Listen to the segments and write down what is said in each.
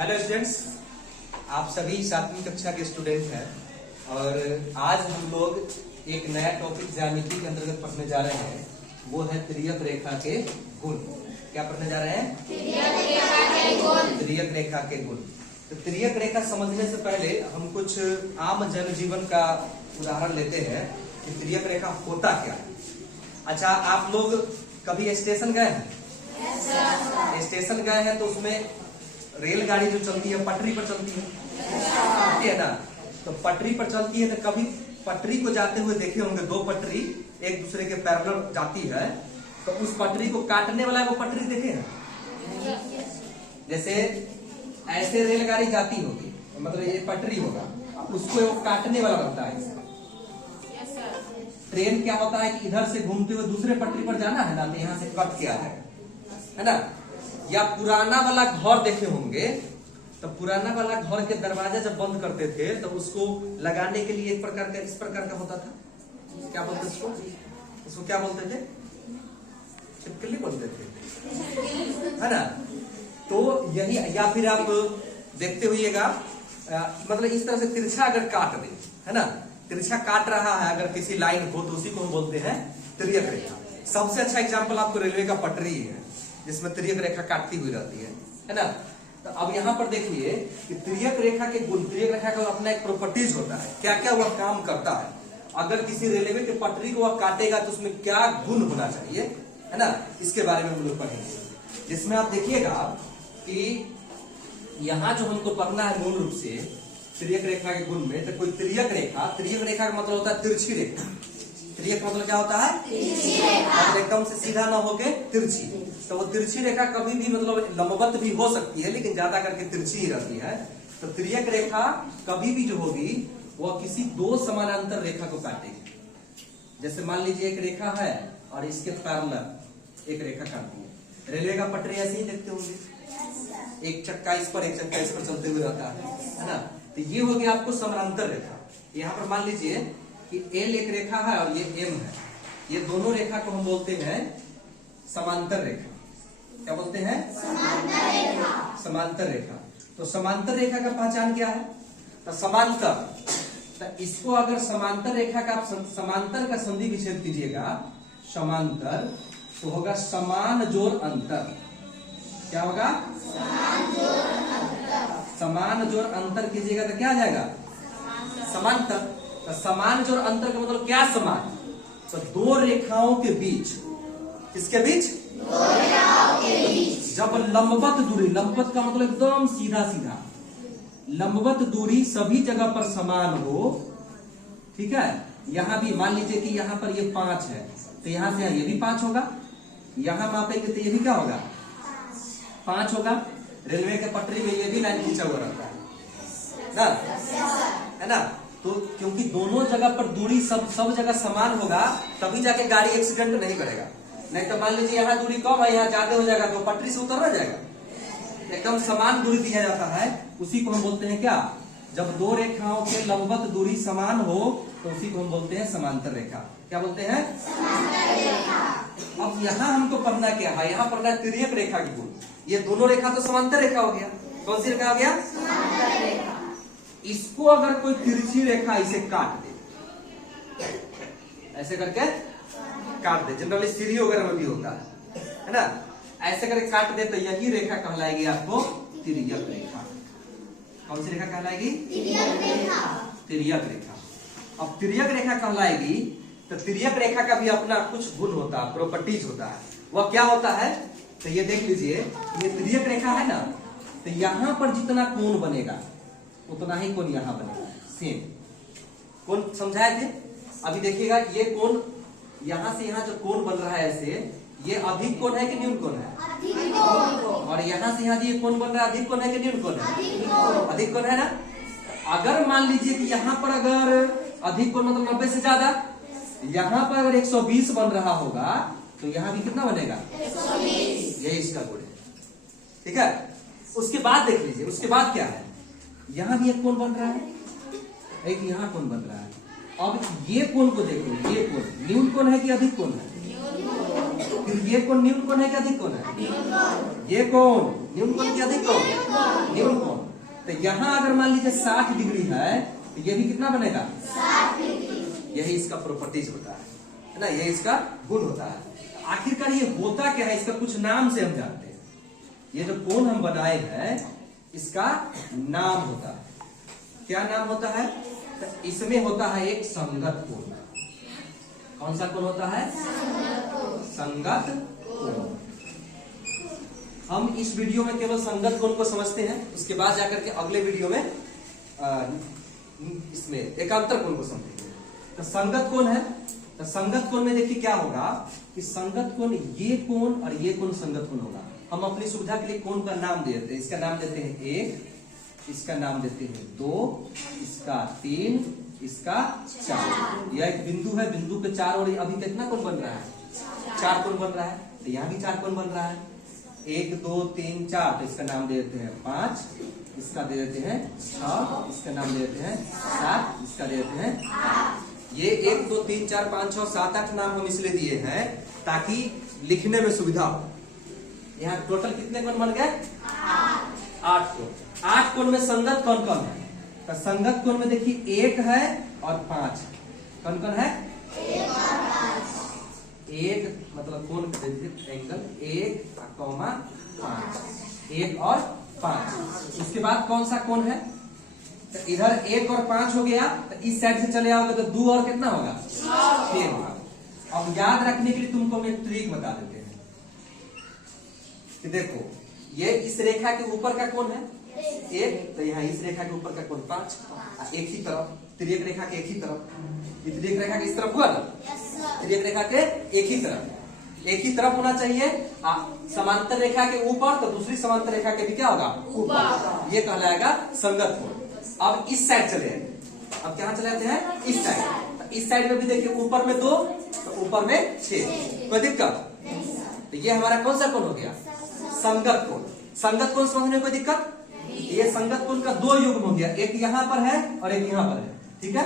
Hello students, आप सभी 7वीं कक्षा के स्टूडेंट हैं और आज हम लोग एक नया टॉपिक ज्यामिति के अंतर्गत पढ़ने जा रहे हैं। वो है तिर्यक रेखा के गुण। क्या पढ़ने जा रहे हैं? तिर्यक रेखा के गुण। तो तिर्यक रेखा समझने से पहले हम कुछ आम जनजीवन का उदाहरण लेते हैं कि तिर्यक रेखा होता क्या है। अच्छा, आप लोग कभी स्टेशन गए हैं? स्टेशन गए हैं तो उसमें रेलगाड़ी जो चलती है पटरी पर चलती है ना। तो पटरी पर चलती है तो कभी पटरी को जाते हुए देखे होंगे, दो पटरी एक दूसरे के पैरेलल जाती है, तो उस पटरी को काटने वाला वो पटरी देखे हैं। जैसे ऐसे रेलगाड़ी जाती होगी, मतलब ये पटरी होगा, उसको वो काटने वाला बनता है। ट्रेन क्या होता है कि इधर से घूमते हुए दूसरे पटरी पर जाना है ना, तो यहाँ से कट के आ है ना। या पुराना वाला घर देखे होंगे, तो पुराना वाला घर के दरवाजा जब बंद करते थे तो उसको लगाने के लिए एक प्रकार का इस प्रकार का होता था। क्या बोलते उसको क्या बोलते थे? छिपकली बोलते थे, है ना। तो यही, या फिर आप देखते हुएगा, मतलब इस तरह से तिरछा अगर काट दे, है ना, तिरछा काट रहा है अगर किसी लाइन को, तो उसी को हम बोलते हैं तिर्यक रेखा। सबसे अच्छा एग्जाम्पल आपको रेलवे का पटरी है, जिसमें तिर्यक रेखा काटती हुई रहती है ना। तो अब यहाँ पर देखिए कि तिर्यक रेखा के गुण, तिर्यक रेखा का अपना एक प्रॉपर्टीज होता है, क्या क्या वह काम करता है। अगर किसी रेलवे के पटरी को वह काटेगा तो उसमें क्या गुण होना चाहिए, है ना, इसके बारे में हम लोग पढ़ेंगे। जिसमें आप देखिएगा कि यहाँ जो हमको पढ़ना है मूल रूप से तिर्यक रेखा के गुण में, तो कोई तिर्यक रेखा, तिर्यक रेखा का मतलब होता है तिरछी रेखा। तिर्यक मतलब क्या होता है? मतलब एकदम से सीधा ना होके तिरछी। तो वो तिरछी रेखा कभी भी मतलब लंबवत भी हो सकती है, लेकिन ज्यादा करके तिरछी ही रहती है। तो तिर्यक रेखा कभी भी जो होगी वह किसी दो समानांतर रेखा को काटेगी। जैसे मान लीजिए एक रेखा है और इसके पैरेलल एक रेखा काटती है। रेलवे का पटरी ऐसे ही देखते होंगे, एक चक्का इस पर एक चक्का इस पर चलते हुए रहता है ना। तो ये हो गया आपको समानांतर रेखा। यहाँ पर मान लीजिए कि एल एक रेखा है और ये एम है, ये दोनों रेखा को हम बोलते हैं समांतर रेखा। क्या बोलते हैं? समांतर रेखा। समांतर रेखा। तो समांतर रेखा का पहचान क्या है? तो समांतर, तो इसको अगर समांतर रेखा का समांतर का संधि विच्छेद कीजिएगा, समांतर, तो होगा समान जोड़ अंतर। क्या होगा? समान जोड़ अंतर कीजिएगा तो क्या आ जाएगा? समांतर। तो समान जोड़ अंतर का मतलब क्या? समान। तो दो रेखाओं के बीच, किसके बीच? दो रेखाओं के बीच जब लंबवत दूरी, लंबवत का मतलब एकदम सीधा सीधा, लंबवत दूरी सभी जगह पर समान हो, ठीक है। यहां भी मान लीजिए कि यहां पर ये 5 है, तो यहां से ये भी 5 होगा, यहां मापेंगे तो ये भी क्या होगा? 5 होगा। रेलवे के पटरी में ये भी लाइन खींचा हुआ रहता है ना। तो क्योंकि दोनों जगह पर दूरी सब जगह समान होगा, तभी जाके गाड़ी एक्सीडेंट नहीं करेगा। नहीं तो मान लीजिए यहाँ दूरी कम है, यहाँ ज्यादा हो जाएगा तो पटरी से उतरना जाएगा। एकदम समान दूरी दिया जाता है, उसी को हम बोलते हैं क्या? जब दो रेखाओं के लंबवत दूरी समान हो तो उसी को हम बोलते हैं समांतर रेखा। क्या बोलते हैं? समांतर रेखा। अब यहाँ हमको पढ़ना क्या है? यहाँ पढ़ना है तिर्यक रेखा की गुण। ये दोनों रेखा तो समांतर रेखा हो गया। कौन सी रेखा हो गया? समांतर रेखा। इसको अगर कोई तिरछी रेखा इसे काट दे, ऐसे करके काट दे, जनरली सीढ़ी वगैरह में भी होता है ना, ऐसे करके काट दे, तो यही रेखा कहलाएगी आपको तिर्यक रेखा। कौन सी रेखा कहलाएगी? तिर्यक रेखा। तिर्यक रेखा। अब तिर्यक रेखा कहलाएगी तो तिर्यक रेखा का भी अपना कुछ गुण होता है, प्रॉपर्टीज होता है। वह क्या होता है? तो ये देख लीजिए, ये तिर्यक रेखा है ना, तो यहां पर जितना कोण बनेगा उतना ही कोण यहां बनेगा, सेम कोण। समझाए थे? अभी देखिएगा, ये कोण यहां से यहां जो कोण बन रहा है ऐसे, ये अधिक कोण है कि न्यून कोण है? अधिक कोण। और यहां से यहां ये कोण बन रहा है, अधिक कोण है कि न्यून कोण है? अधिक कोण है ना। अगर मान लीजिए कि यहां पर अगर अधिक कोण मतलब 90 से ज्यादा, यहां पर अगर 120 बन रहा होगा तो यहां भी कितना बनेगा? 120। यही इसका गुण है, ठीक है। उसके बाद देख लीजिए, उसके बाद क्या है? यहां भी एक कोण बन रहा है, एक यहां कोण बन रहा है। अब ये कोण को देखो, ये कोण न्यून कोण है कि अधिक कोण है? फिर ये कोण न्यून कोण है कि अधिक कोण है? ये कोण न्यून कोण कि अधिक कोण? न्यून कोण। तो यहाँ अगर मान लीजिए 60 डिग्री है तो ये भी कितना बनेगा 60 डिग्री। यही इसका प्रॉपर्टीज होता है ना, यही इसका गुण होता है। आखिरकार ये होता क्या है, इसका कुछ नाम से हम जानते हैं। ये जो कोण हम बनाए हैं इसका नाम होता है। क्या नाम होता है? तो इसमें होता है एक संगत कोण। कौन सा कोण होता है? संगत कोण। हम इस वीडियो में केवल संगत कोण को समझते हैं, उसके बाद जाकर के अगले वीडियो में इसमें एकांतर कोण को समझेंगे। तो संगत कोण है, तो संगत कोण में देखिए क्या होगा कि संगत कोण, ये कोण और ये कोण संगत कोण होगा। हम अपनी सुविधा के लिए कोण का नाम दे देते हैं। इसका नाम देते हैं 1, इसका नाम देते हैं 2, इसका 3, इसका 4। यह एक बिंदु है, बिंदु के 4 और अभी कितना कोण बन रहा है? 4 कोण बन रहा है। तो यहाँ भी 4 कोण बन रहा है, 1 2 3 4। तो इसका नाम दे देते हैं 5, इसका दे देते हैं 6, इसका नाम दे देते हैं 7, इसका दे देते हैं 8। ये 1 2 3 4 5 6 7 8 नाम हम इसलिए दिए हैं ताकि लिखने में सुविधा हो। यहाँ टोटल कितने कोण बन गए? 8 कोण। 8 कोण में संगत कौन कौन है? तो संगत कोण में देखिए 1 है और 5। कौन कौन है? 1 और 5। 1 मतलब कोण एंगल 1, 5, 1 और 5। उसके बाद कौन सा कोण है? तो इधर 1 और 5 हो गया, तो इस साइड से चले आओगे तो 2 और कितना होगा? 6 होगा। अब याद रखने के लिए तुमको हम एक ट्रिक बता देते हैं कि देखो, ये इस रेखा के ऊपर का कोण है 1, तो यहाँ इस रेखा के ऊपर का कोण 5। एक ही तरफ, तिर्यक रेखा के एक ही तरफ, तिर्यक रेखा के इस तरफ हुआ ना, तिर्यक रेखा के एक ही तरफ होना चाहिए। समांतर रेखा के ऊपर तो दूसरी समांतर रेखा के भी क्या होगा? ऊपर। ये कहलाएगा संगत कोण। अब इस साइड चले आए, अब क्या चले आते हैं? इस साइड। इस साइड में भी देखिए, ऊपर में 2 तो ऊपर में 6। कोई दिक्कत? तो ये हमारा कौन सा कोण हो गया? संगत कोण। संगत कोण समझने में कोई दिक्कत? ये संगत कोण का 2 युग्म हो गया, एक यहाँ पर है और एक यहाँ पर है। ठीक है।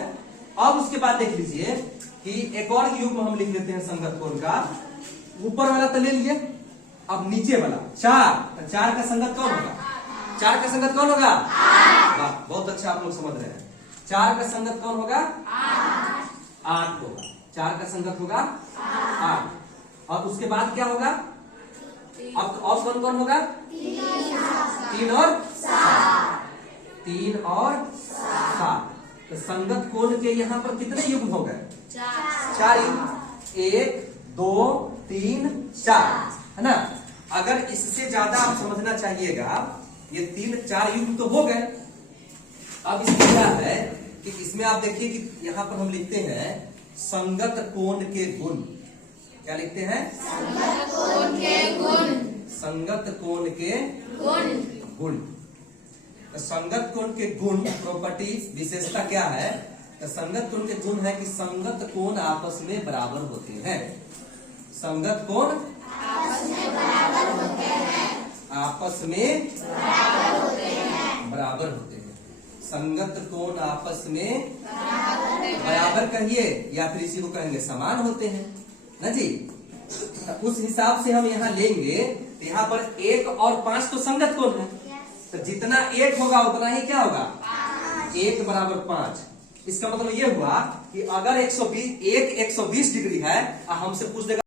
अब उसके बाद देख लीजिए कि एक और युग्म हम लिख लेते हैं संगत कोण का। ऊपर वाला तो ले लिए, अब नीचे वाला 4, तो 4 का संगत कौन होगा? 4 का संगत कौन होगा? 8। बहुत अच्छा, आप लोग समझ रहे हैं। 4 का संगत कौन होगा? 8 होगा। 4 का संगत होगा 8। और उसके बाद क्या होगा? अब कौन कौन होगा? 3 और 7। 3 और 7। तो संगत कोण के यहाँ पर कितने युग्म हो गए? 4 युग्म। 1 2 3 4, है ना। अगर इससे ज्यादा आप समझना चाहिएगा, ये 3 4 युग्म तो हो गए। अब इसमें क्या है कि इसमें आप देखिए कि यहाँ पर हम लिखते हैं संगत कोण के गुण। क्या लिखते हैं? संगत कोण के गुण। संगत कोण के गुण। तो संगत कोण के गुण, प्रॉपर्टी, विशेषता क्या है? तो संगत कोण के गुण है कि संगत कोण आपस में बराबर होते हैं। संगत कोण आपस में बराबर होते हैं। आपस में बराबर होते हैं। संगत कोण आपस में बराबर कहिए या फिर इसी को कहेंगे समान होते हैं ना जी। तो उस हिसाब से हम यहाँ लेंगे, तो यहाँ पर 1 और 5 तो संगत कोण है, तो जितना 1 होगा उतना ही क्या होगा? 1 बराबर 5। इसका मतलब ये हुआ कि अगर 120 डिग्री है, हमसे पूछ देगा